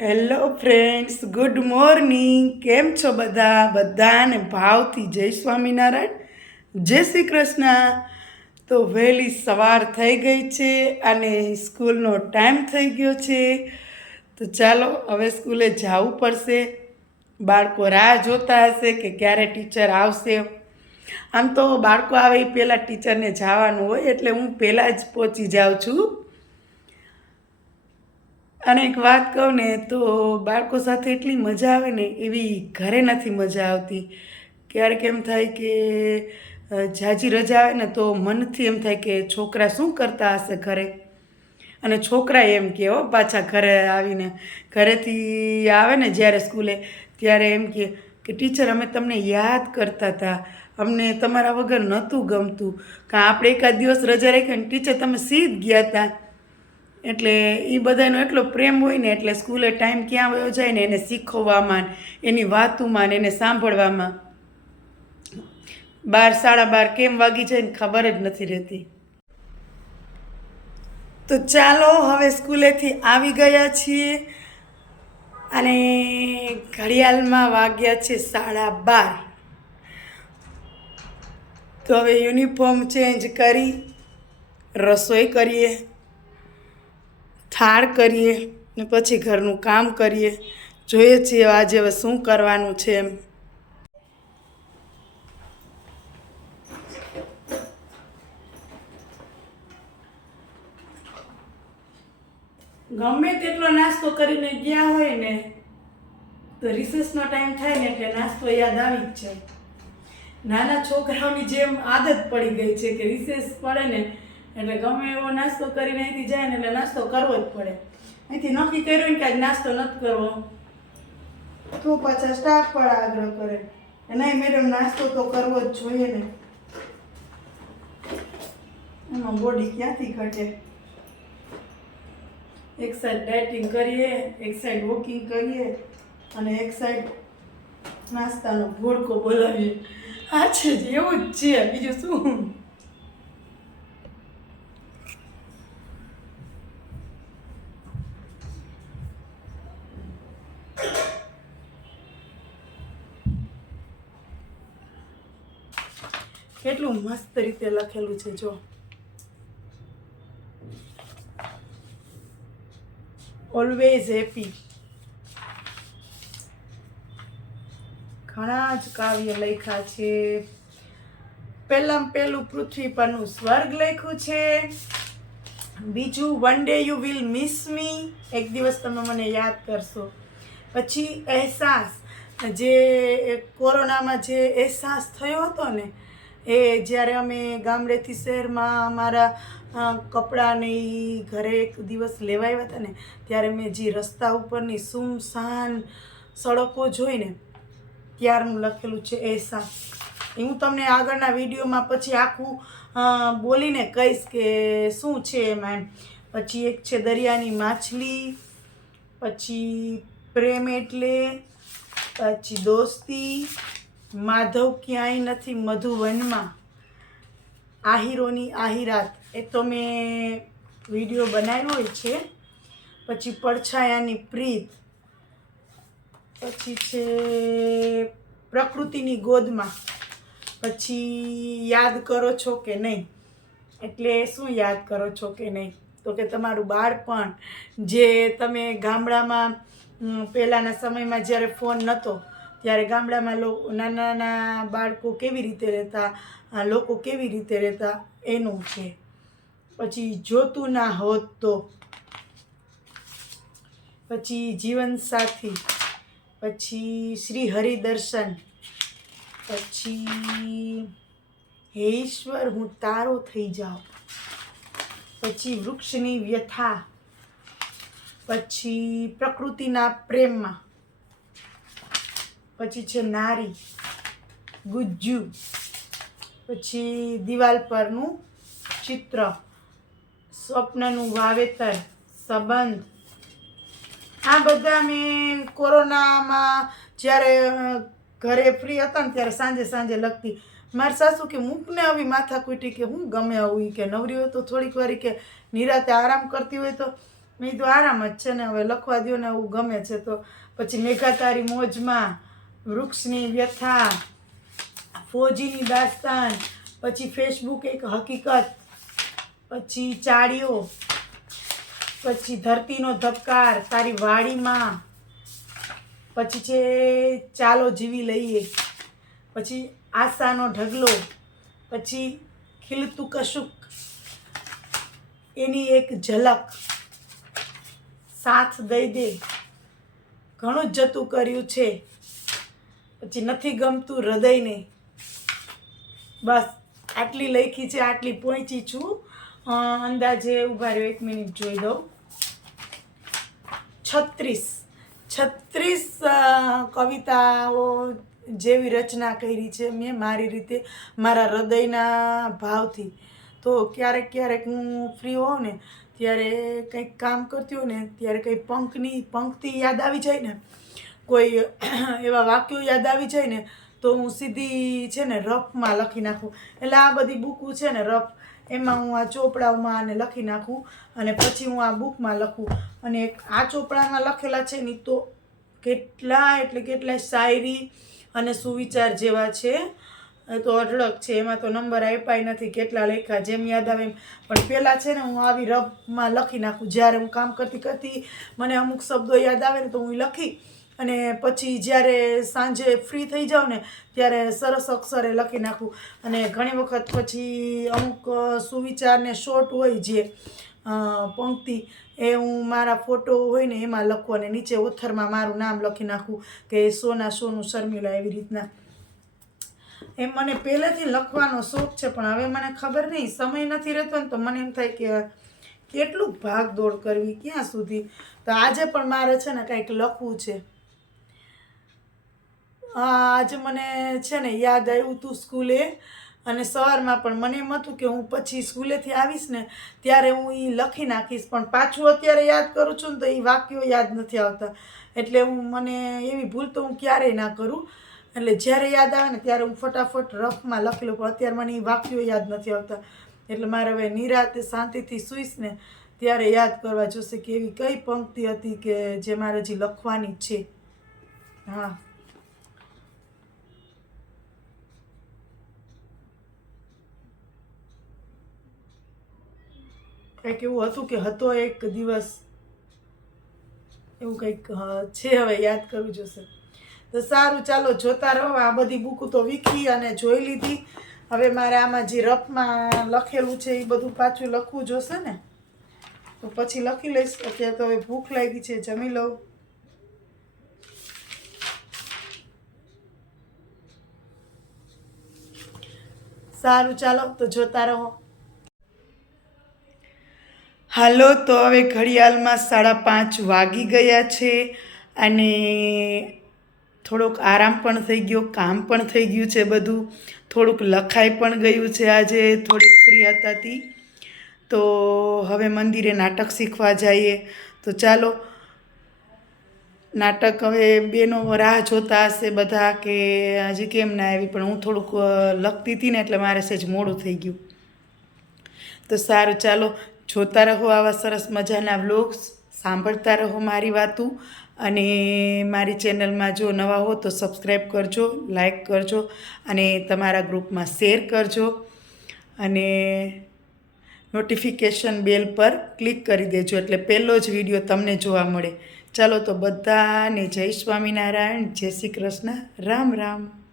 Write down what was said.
Hello friends good morning કેમ છો બધા? બધાને ભાવથી જય સ્વામિનારાયણ. જય શ્રી કૃષ્ણ. તો વહેલી સવાર થઈ ગઈ છે અને સ્કૂલનો ટાઈમ થઈ ગયો છે. તો ચાલો, હવે સ્કૂલે જવું પડશે. બાળકો રાહ જોતા હશે કે ક્યારે ટીચર આવશે. આમ તો બાળકો આવે એ પહેલાં ટીચરને જવાનું હોય એટલે હું પહેલાં જ પહોંચી જાઉં છું. અને એક વાત કહું ને, તો બાળકો સાથે એટલી મજા આવે ને, એવી ઘરે નથી મજા આવતી. ક્યારેક એમ થાય કે જાજી રજા આવે ને, તો મનથી એમ થાય કે છોકરા શું કરતા હશે ઘરે? અને છોકરા એમ કે, હો, પાછા ઘરે આવીને, ઘરેથી આવે ને, જ્યારે સ્કૂલે, ત્યારે એમ કે કે ટીચર, અમે તમને યાદ કરતા હતા અમને તમારા વગર નહોતું ગમતું. કાં, આપણે એકાદ દિવસ રજા રાખીએ ને ટીચર તમે સીધ ગયા હતા એટલે એ બધાનો એટલો પ્રેમ હોય ને એટલે સ્કૂલે ટાઈમ ક્યાં વયો જાય ને એને શીખવવામાં એની વાતોમાં ને એને સાંભળવામાં. બાર, સાડા બાર કેમ વાગી જાય ને ખબર જ નથી રહેતી. તો ચાલો હવે સ્કૂલેથી આવી ગયા છીએ અને ઘડિયાળમાં વાગ્યા છે સાડા બાર. તો હવે યુનિફોર્મ ચેન્જ કરી, રસોઈ કરીએ. થાળ કરીએ ને પછી ઘરનું કામ કરીએ, જોઈએ છીએ આજે હવે શું કરવાનું છે એમ. ગમે તેટલો નાસ્તો કરીને ગયા હોય ને, તો રિસેસનો ટાઈમ થાય ને એટલે નાસ્તો યાદ આવી જ છે નાના છોકરાઓની જેમ આદત પડી ગઈ છે કે રિસેસ પડે ને એટલે ગમે એવો નાસ્તો કરીને અહીંથી જાય ને એટલે નાસ્તો કરવો જ પડે. અહીંથી નક્કી કર્યું ને કે આજ નાસ્તો નથી કરવો. તો પાછા સ્ટાફ પણ આગ્રહ કરે. નહીં મેડમ નાસ્તો તો કરવો જ જોઈએ ને. એમાં બોડી ક્યાંથી ઘટે? એક સાઈડ ડાયટિંગ કરીએ, એક સાઈડ વોકિંગ કરીએ અને એક સાઈડ નાસ્તાનો ભોડકો બોલાવીએ. આ છે જ, એવું જ છે. બીજું શું? કેટલું મસ્ત રીતે લખેલું છે, જો. ઓલવેઝ હેપી ઘણા જ કાવ્ય લખ્યા છે. પહેલાં પહેલું પૃથ્વી પરનું સ્વર્ગ લખ્યું છે. બીજું one day you will miss me એક દિવસ તમે મને યાદ કરશો. પછી, અહેસાસ. જે કોરોનામાં જે અહેસાસ થયો હતો ને એ જ્યારે અમે ગામડેથી શહેરમાં અમારા કપડાને એ ઘરે એક દિવસ લેવા આવ્યા હતા ને, ત્યારે મેં જે રસ્તા ઉપરની સુમસાન સડકો જોઈને ત્યારનું લખેલું છે અહેસાસ એ હું તમને આગળના વિડીયોમાં પછી આખું બોલીને કહીશ કે શું છે એમાં એમ. પછી એક છે દરિયાની માછલી, પછી પ્રેમ એટલે, પછી દોસ્તી માધવ ક્યાંય નથી મધુવનમાં. આહીરોની આહીરાત. એ તો મેં વીડિયો બનાવ્યો હોય છે. પછી પડછાયાની પ્રીત. પછી છે પ્રકૃતિની ગોદમાં. પછી યાદ કરો છો કે નહીં? એટલે શું યાદ કરો છો કે નહીં? તો કે તમારું બાળપણ, જે તમે ગામડામાં પહેલાંના સમયમાં જ્યારે ફોન નહોતો ત્યારે ગામડામાં લોકો નાના નાના બાળકો કેવી રીતે રહેતા લોકો કેવી રીતે રહેતા, એનું છે. પછી જોતું ના હોત તો. પછી જીવનસાથી પછી શ્રી હરિદર્શન. પછી હે ઈશ્વર, હું તારો થઈ જાઉં. પછી વૃક્ષની વ્યથા. પછી પ્રકૃતિના પ્રેમમાં. પછી છે નારી, ગુજ્જુ, પછી દિવાલ પરનું ચિત્ર, સ્વપ્નનું વાવેતર, સંબંધ. આ બધા મેં કોરોનામાં જ્યારે ઘરે ફ્રી હતા ને ત્યારે સાંજે સાંજે લખતી મારી સાસુ કે મૂકને આવી માથાકૂટી કે હું ગમે આવું કે, નવરી હોય તો થોડીક વાર કે નિરાતે આરામ કરતી હોય તો. મેં કીધું આરામ જ છે ને, હવે લખવા દો ને એવું ગમે છે તો. પછી મેઘાતારી મોજમાં વૃક્ષની વ્યથા, ફોજીની દાસ્તાન, પછી ફેસબુક એક હકીકત, પછી ચાળીઓ, પછી ધરતીનો ધબકાર, તારી વાડીમાં, પછી છે ચાલો જીવી લઈએ, પછી આશાનો ઢગલો, પછી ખીલતું કશુંક, એની એક ઝલક, સાથ દઈ દે. ઘણું જ જતું કર્યું છે. પછી નથી ગમતું હૃદયને. બસ, આટલી લખી છે, આટલી પહોંચી છું. અંદાજે ઊભા રહ્યો, એક મિનિટ જોઈ દઉં છત્રીસ. છત્રીસ કવિતાઓ જેવી રચના કરી છે મેં મારી રીતે, મારા હૃદયના ભાવથી. તો ક્યારેક ક્યારેક હું ફ્રી હોઉં ને, ત્યારે કંઈક કામ કરતી હોઉં ને, ત્યારે કંઈ પંખની પંક્તિ યાદ આવી જાય ને કોઈ એવા વાક્યો યાદ આવી જાય ને, તો હું સીધી છે ને રફમાં લખી નાખું. એટલે આ બધી બુકું છે ને રફ, એમાં હું આ ચોપડાઓમાં આને લખી નાખું અને પછી હું આ બુકમાં લખું. અને આ ચોપડામાં લખેલા છે ને તો કેટલા એટલે કેટલા શાયરી અને સુવિચાર જેવા છે. તો અઢળક છે, એમાં તો નંબર આપ્યા નથી, કેટલા લેખા જેમ યાદ આવે એમ. પણ પહેલાં છે ને હું આવી રફમાં લખી નાખું. જ્યારે હું કામ કરતી કરતી મને અમુક શબ્દો યાદ આવે ને તો હું લખી અને પછી જ્યારે સાંજે ફ્રી થઈ જાઉં ને, ત્યારે સરસ અક્ષરે લખી નાખું. અને ઘણી વખત પછી અમુક સુવિચારને સુવિચાર શોર્ટ હોય જે પંક્તિ, એ હું મારા ફોટો હોય ને એમાં લખું અને નીચે ઓથરમાં મારું નામ લખી નાખું કે સોના સોનું શર્મિલા એવી રીતના. એમ મને પહેલેથી લખવાનો શોખ છે, પણ હવે મને ખબર નહીં, સમય નથી રહેતો ને તો મને એમ થાય કે કેટલું ભાગ દોડ કરવી ક્યાં સુધી? તો આજે પણ મારે છે ને કંઈક લખવું છે. આજે મને છે ને યાદ આવ્યું હતું સ્કૂલે અને સવારમાં પણ મને એમ હતું કે હું પછી સ્કૂલેથી આવીશ ને ત્યારે હું એ લખી નાખીશ. પણ પાછું અત્યારે યાદ કરું છું ને તો એ વાક્યો યાદ નથી આવતા. એટલે હું મને એવી ભૂલ તો હું ક્યારેય ના કરું. એટલે જ્યારે યાદ આવે ને ત્યારે હું ફટાફટ રફમાં લખી લઉં, પણ અત્યારે મને એ વાક્યો યાદ નથી આવતા. એટલે મારે હવે નિરાતે શાંતિથી સૂઈશ ને ત્યારે યાદ કરવા જોશે કે એવી કઈ પંક્તિ હતી કે જે મારે હજી લખવાની છે. હા. કંઈક એવું હતું કે હતો એક દિવસ. એવું કંઈક છે હવે, યાદ કરવું જોશે. તો સારું, ચાલો, જોતા રહો. આ બધી બુક તો વીખી અને જોઈ લીધી. હવે મારે આમાં જે રફમાં લખેલું છે એ બધું પાછું લખવું જોશે ને? તો પછી લખી લઈશ. અત્યારે તો હવે ભૂખ લાગી છે, જમી લઉં. સારું, ચાલો, તો જોતા રહો. હાલો, તો હવે ઘડિયાળમાં સાડા પાંચ વાગી ગયા છે અને થોડોક આરામ પણ થઈ ગયો, કામ પણ થઈ ગયું છે બધું. થોડુંક લખાઈ પણ ગયું છે આજે, થોડીક ફ્રી હતા તી. તો હવે મંદિરે નાટક શીખવા જઈએ. તો ચાલો, નાટક હવે બેનો રાહ જોતા હશે બધા કે હજી કેમ ના આવી, પણ હું થોડુંક લખતી હતી ને એટલે મારે સહેજ મોડું થઈ ગયું. તો સારું, ચાલો જોતા રહો આવા સરસ મજાના વ્લોગ્સ, સાંભળતા રહો મારી વાતું અને મારી ચેનલમાં જો નવા હો તો સબસ્ક્રાઈબ કરજો, લાઈક કરજો અને તમારા ગ્રુપમાં શેર કરજો અને નોટિફિકેશન બેલ પર ક્લિક કરી દેજો એટલે પહેલો જ વીડિયો તમને જોવા મળે. ચાલો તો બધાને જય સ્વામિનારાયણ, જય શ્રી કૃષ્ણ, રામ રામ.